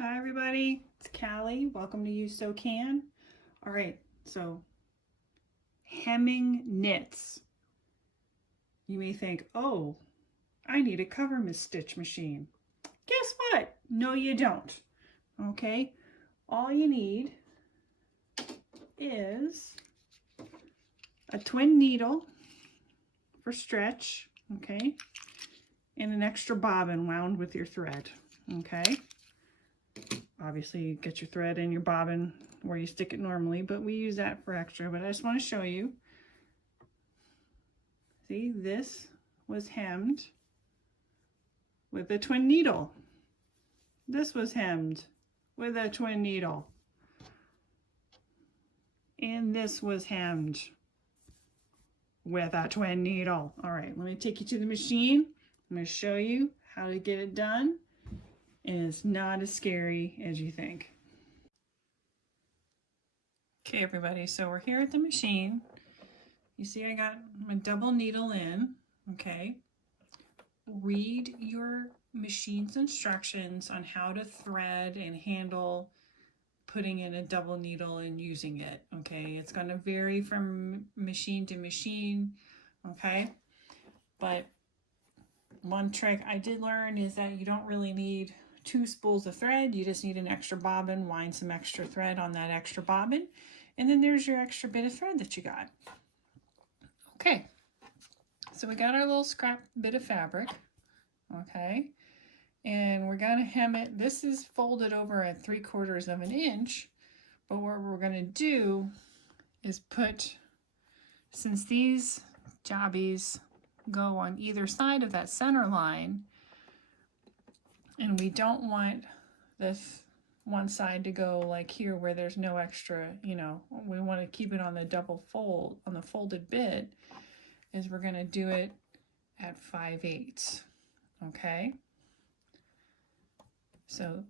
Hi everybody, it's Callie. Welcome to You So Can. All right, so hemming knits. You may think, oh, I need a Coverstitch machine. Guess what? No, you don't. Okay, all you need is a twin needle for stretch, okay, and an extra bobbin wound with your thread, okay. Obviously, you get your thread and your bobbin where you stick it normally, but we use that for extra. But I just want to show you. See, this was hemmed with a twin needle. This was hemmed with a twin needle. And this was hemmed with a twin needle. All right, let me take you to the machine. I'm going to show you how to get it done. And it's not as scary as you think. Okay, everybody, so we're here at the machine. You see I got my double needle in, okay? Read your machine's instructions on how to thread and handle putting in a double needle and using it, okay? It's going to vary from machine to machine, okay? But one trick I did learn is that you don't really need 2 spools of thread. You just need an extra bobbin. Wind some extra thread on that extra bobbin, and then there's your extra bit of thread that you got. Okay, so we got our little scrap bit of fabric, okay, and we're going to hem it. This is folded over at 3/4 of an inch, but what we're going to do is put, since these jobbies go on either side of that center line, and we don't want this one side to go like here where there's no extra, you know, we want to keep it on the double fold, on the folded bit, is we're going to do it at 5/8, okay? So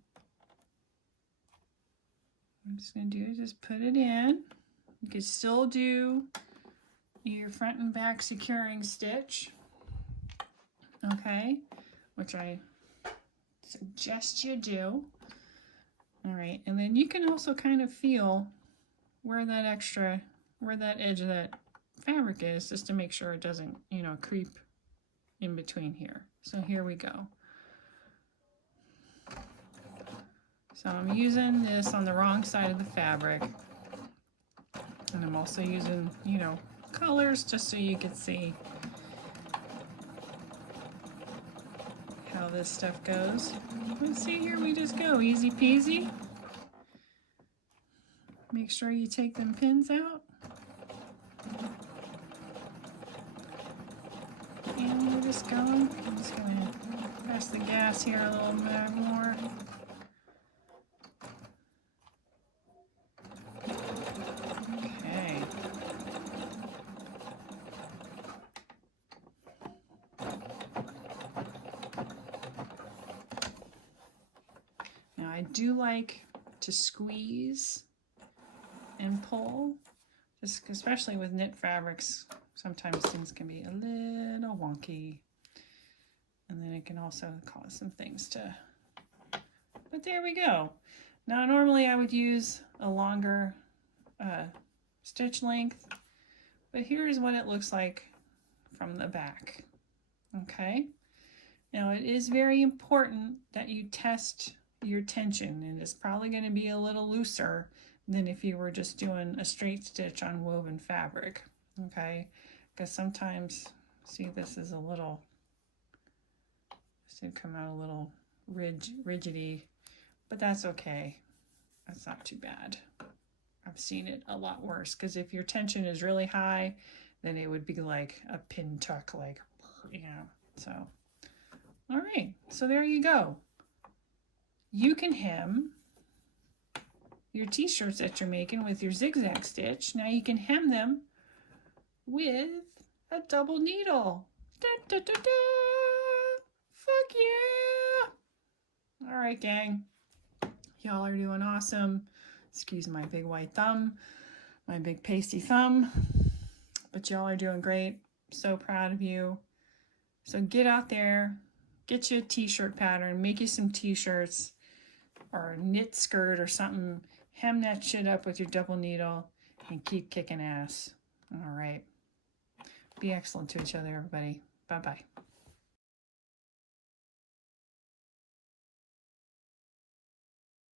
I'm just going to do is just put it in. You can still do your front and back securing stitch, okay, which I suggest you do. All right, and then you can also kind of feel where that edge of that fabric is, just to make sure it doesn't, you know, creep in between here. So here we go. So I'm using this on the wrong side of the fabric, and I'm also using, you know, colors just so you can see how this stuff goes. Let's see, here we just go, easy peasy. Make sure you take them pins out. And we're just going. I'm just going to press the gas here a little bit more. Okay. Now I do like to squeeze and pull, just especially with knit fabrics. Sometimes things can be a little wonky, and then it can also cause some things to, but there we go. Now normally I would use a longer stitch length, but here's what it looks like from the back, okay? Now it is very important that you test your tension, and it's probably going to be a little looser than if you were just doing a straight stitch on woven fabric, okay? Because sometimes, see, this is a little, this did come out a little rigidy, but that's okay. That's not too bad. I've seen it a lot worse, because if your tension is really high, then it would be like a pin tuck, like, yeah, so. All right, so there you go. You can hem your t-shirts that you're making with your zigzag stitch. Now you can hem them with a double needle. Da, da, da, da. Fuck yeah! All right, gang. Y'all are doing awesome. Excuse my big white thumb, my big pasty thumb, but y'all are doing great. So proud of you. So get out there, get you a t-shirt pattern, make you some t-shirts, or a knit skirt or something, hem that shit up with your double needle and keep kicking ass. All right. Be excellent to each other, everybody. Bye-bye.